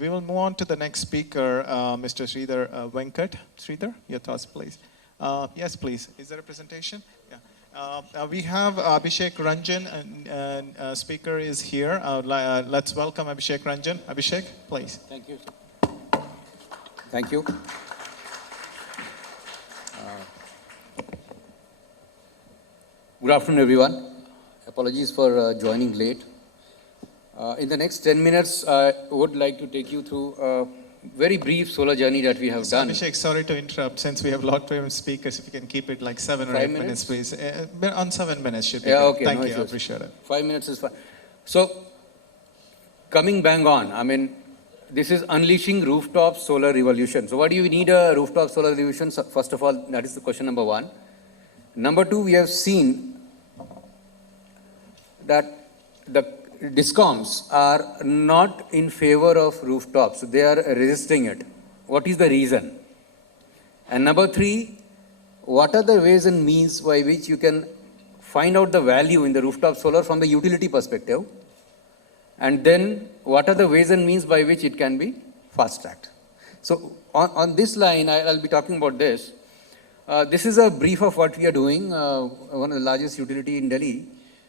we will move on to the next speaker, Mr. Sridhar Venkat. Sridhar, your thoughts, please. Yes, please. Is there a presentation? Yeah. We have Abhishek Ranjan, and speaker is here. Let's welcome Abhishek Ranjan. Abhishek, please. Thank you. Thank you. Good afternoon, everyone. Apologies for joining late. In the next 10 minutes, I would like to take you through a very brief solar journey that we have done. Abhishek, sorry to interrupt. Since we have a lot of speakers, if you can keep it like 7 or 8 minutes, please. On 7 minutes should be good. Okay, Thank no you. issues. I appreciate it. 5 minutes is fine. So, coming bang on, I mean, this is unleashing rooftop solar revolution. So, what do you need a rooftop solar revolution? So, first of all, that is the question number one. Number two, we have seen that the DISCOMs are not in favor of rooftops. They are resisting it. What is the reason? And number three, what are the ways and means by which you can find out the value in the rooftop solar from the utility perspective? And then what are the ways and means by which it can be fast-tracked? So on this line, I'll be talking about this. This is a brief of what we are doing, one of the largest utility in Delhi.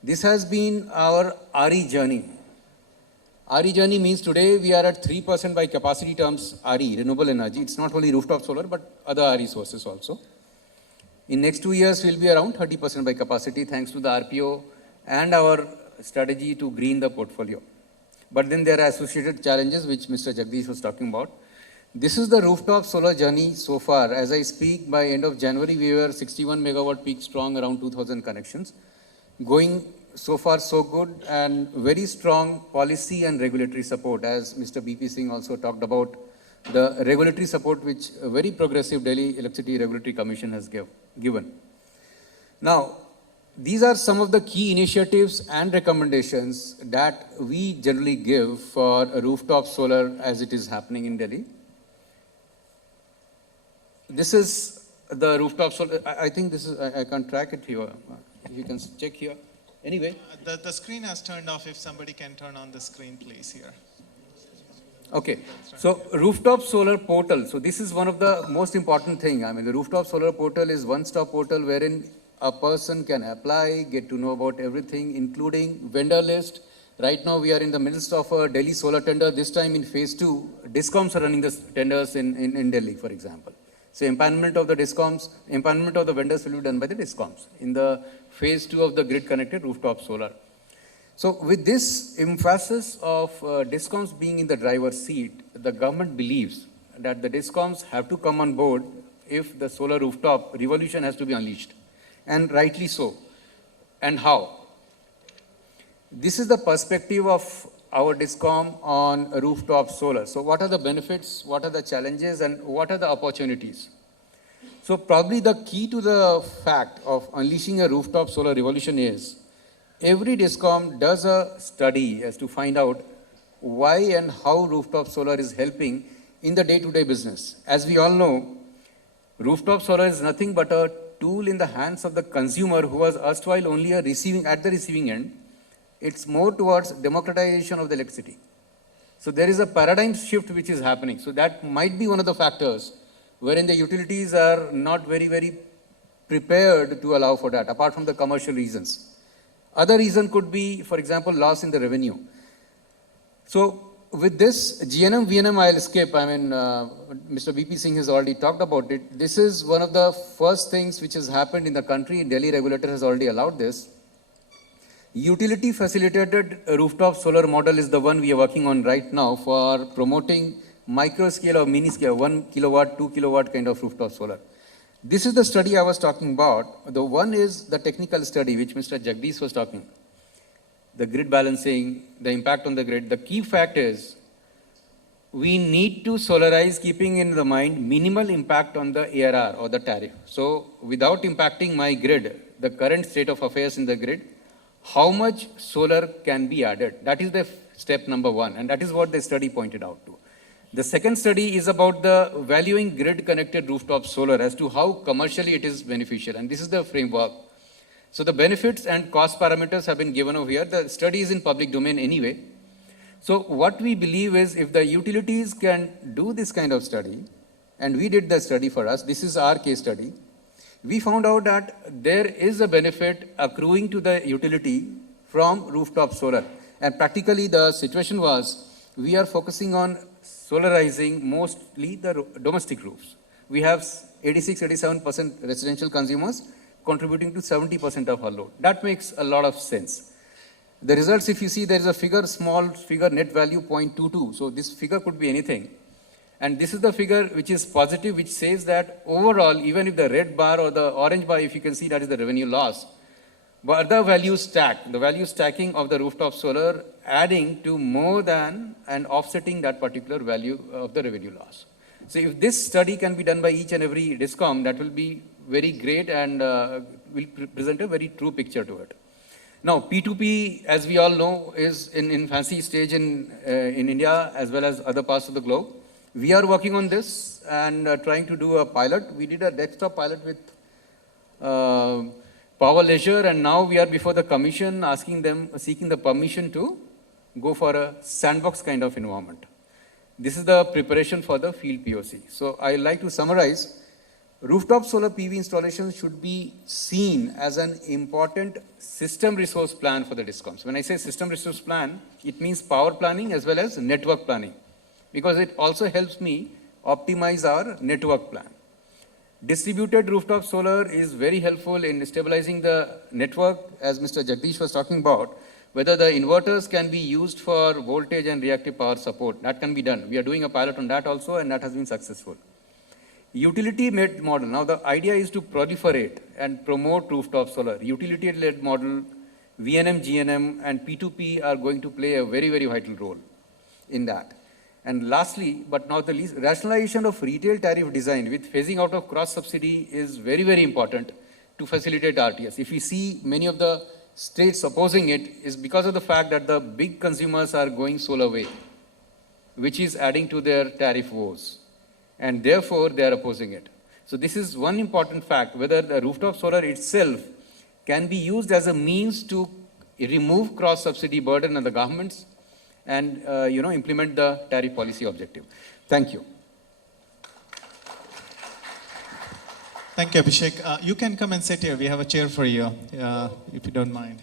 This has been our RE journey. RE journey means today we are at 3% by capacity terms RE, renewable energy. It's not only rooftop solar, but other RE sources also. In next 2 years, we'll be around 30% by capacity thanks to the RPO and our strategy to green the portfolio. But then there are associated challenges which Mr. Jagdish was talking about. This is the rooftop solar journey so far. As I speak, by end of January, we were 61 megawatt peak strong, around 2,000 connections. Going so far so good, and very strong policy and regulatory support, as Mr. BP Singh also talked about, the regulatory support which a very progressive Delhi Electricity Regulatory Commission has given. Now, these are some of the key initiatives and recommendations that we generally give for a rooftop solar as it is happening in Delhi. This is the rooftop solar. I think this is, I can't track it here. You can check here. Anyway. The screen has turned off. If somebody can turn on the screen, please, here. Okay. So rooftop solar portal. So this is one of the most important thing. I mean, the rooftop solar portal is one-stop portal wherein a person can apply, get to know about everything, including vendor list. Right now, we are in the midst of a Delhi solar tender. This time in phase 2, DISCOMs are running the tenders in Delhi, for example. So empanelment of the DISCOMs, empanelment of the vendors will be done by the DISCOMs in the phase 2 of the grid-connected rooftop solar. So with this emphasis of DISCOMs being in the driver's seat, the government believes that the DISCOMs have to come on board if the solar rooftop revolution has to be unleashed. And rightly so. And how? This is the perspective of our DISCOM on rooftop solar. So what are the benefits, what are the challenges, and what are the opportunities? So probably the key to the fact of unleashing a rooftop solar revolution is every DISCOM does a study as to find out why and how rooftop solar is helping in the day-to-day business. As we all know, rooftop solar is nothing but a tool in the hands of the consumer who was erstwhile only at the receiving end. It's more towards democratization of the electricity. So there is a paradigm shift which is happening. So that might be one of the factors wherein the utilities are not very, very prepared to allow for that, apart from the commercial reasons. Other reason could be, for example, loss in the revenue. So with this GNM, VNM, I'll skip. I mean, Mr. BP Singh has already talked about it. This is one of the first things which has happened in the country. Delhi regulator has already allowed this. Utility facilitated rooftop solar model is the one we are working on right now for promoting micro scale or mini scale, 1 kilowatt, 2 kilowatt kind of rooftop solar. This is the study I was talking about. The one is the technical study which Mr. Jagdish was talking. The grid balancing, the impact on the grid. The key fact is we need to solarize keeping in the mind minimal impact on the ARR or the tariff. So without impacting my grid, the current state of affairs in the grid, how much solar can be added? That is the step number one, and that is what the study pointed out to. The second study is about the valuing grid-connected rooftop solar as to how commercially it is beneficial, and this is the framework. So the benefits and cost parameters have been given over here. The study is in public domain anyway. So what we believe is if the utilities can do this kind of study, and we did the study for us, this is our case study, we found out that there is a benefit accruing to the utility from rooftop solar. And practically the situation was, we are focusing on solarizing mostly the domestic roofs. We have 86-87% residential consumers contributing to 70% of our load. That makes a lot of sense. The results, if you see, there is a figure, small figure, net value 0.22. So this figure could be anything. And this is the figure which is positive, which says that overall, even if the red bar or the orange bar, if you can see, that is the revenue loss. But the value stack, the value stacking of the rooftop solar, adding to more than and offsetting that particular value of the revenue loss. So if this study can be done by each and every DISCOM, that will be very great and will present a very true picture to it. Now, P2P, as we all know, is in fancy stage in India as well as other parts of the globe. We are working on this and trying to do a pilot. We did a desktop pilot with Power Leisure, and now we are before the commission seeking the permission to go for a sandbox kind of environment. This is the preparation for the field POC. So I like to summarize. Rooftop solar PV installations should be seen as an important system resource plan for the DISCOMs. When I say system resource plan, it means power planning as well as network planning, because it also helps me optimize our network plan. Distributed rooftop solar is very helpful in stabilizing the network, as Mr. Jagdish was talking about, whether the inverters can be used for voltage and reactive power support. That can be done. We are doing a pilot on that also, and that has been successful. Utility-led model. Now, the idea is to proliferate and promote rooftop solar. Utility-led model, VNM, GNM, and P2P are going to play a very, very vital role in that. And lastly, but not the least, rationalization of retail tariff design with phasing out of cross-subsidy is very, very important to facilitate RTS. If we see many of the states opposing it, is because of the fact that the big consumers are going solar way, which is adding to their tariff woes. And therefore, they are opposing it. So this is one important fact, whether the rooftop solar itself can be used as a means to remove cross-subsidy burden on the governments and implement the tariff policy objective. Thank you. Thank you, Abhishek. You can come and sit here. We have a chair for you, if you don't mind.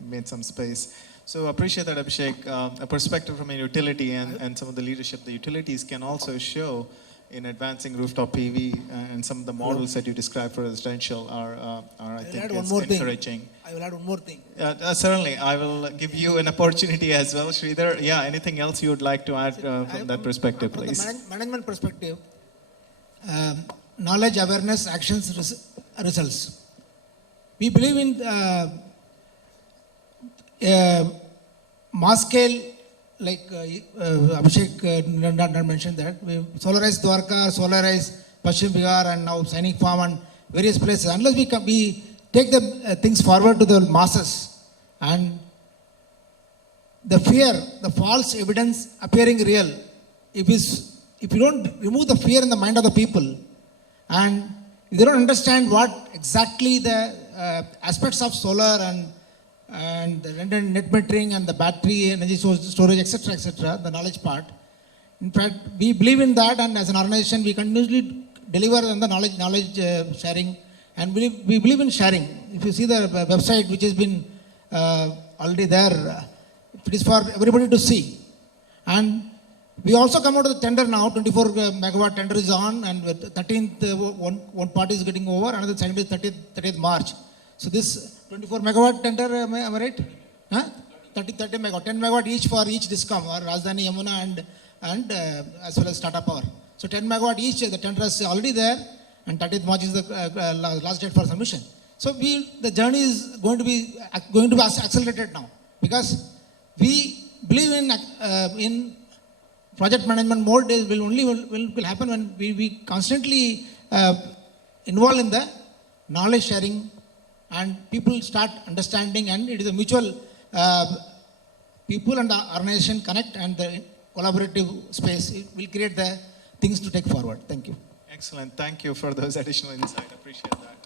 Made some space. So appreciate that, Abhishek. A perspective from a utility and some of the leadership the utilities can also show in advancing rooftop PV, and some of the models that you described for residential are I think, encouraging. I will add one more thing. Certainly, I will give you an opportunity as well, Sridhar. Yeah, anything else you would like to add from that perspective, please? From the management perspective, knowledge, awareness, actions, results. We believe in mass scale, like Abhishek not mentioned that. We solarize Dwarka, solarize Paschim Bihar, and now Sainik Farm and various places. Unless we take the things forward to the masses, and the fear, the false evidence appearing real, if you don't remove the fear in the mind of the people, and if they don't understand what exactly the aspects of solar and the net metering and the battery energy storage, etc., the knowledge part. In fact, we believe in that, and as an organization, we continuously deliver on the knowledge sharing, and we believe in sharing. If you see the website, which has been already there, it is for everybody to see. And we also come out of the tender now. 24 megawatt tender is on, and with 13th one party is getting over, another second is 30th March. So this 24 megawatt tender, am I right? 30 megawatt, 10 megawatt each for each DISCOM, or Rajdhani, Yamuna, and as well as Tata Power. So 10 megawatt each, the tender is already there, and 30th March is the last date for submission. So the journey is going to be accelerated now, because we believe in project management mode will happen when we constantly involve in the knowledge sharing, and people start understanding, and it is a mutual people and the organization connect, and the collaborative space, it will create the things to take forward. Thank you. Excellent. Thank you for those additional insight. Appreciate that.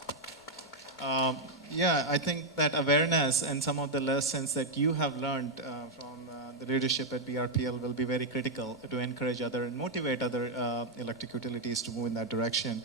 Yeah, I think that awareness and some of the lessons that you have learned from the leadership at BRPL will be very critical to encourage other and motivate other electric utilities to move in that direction.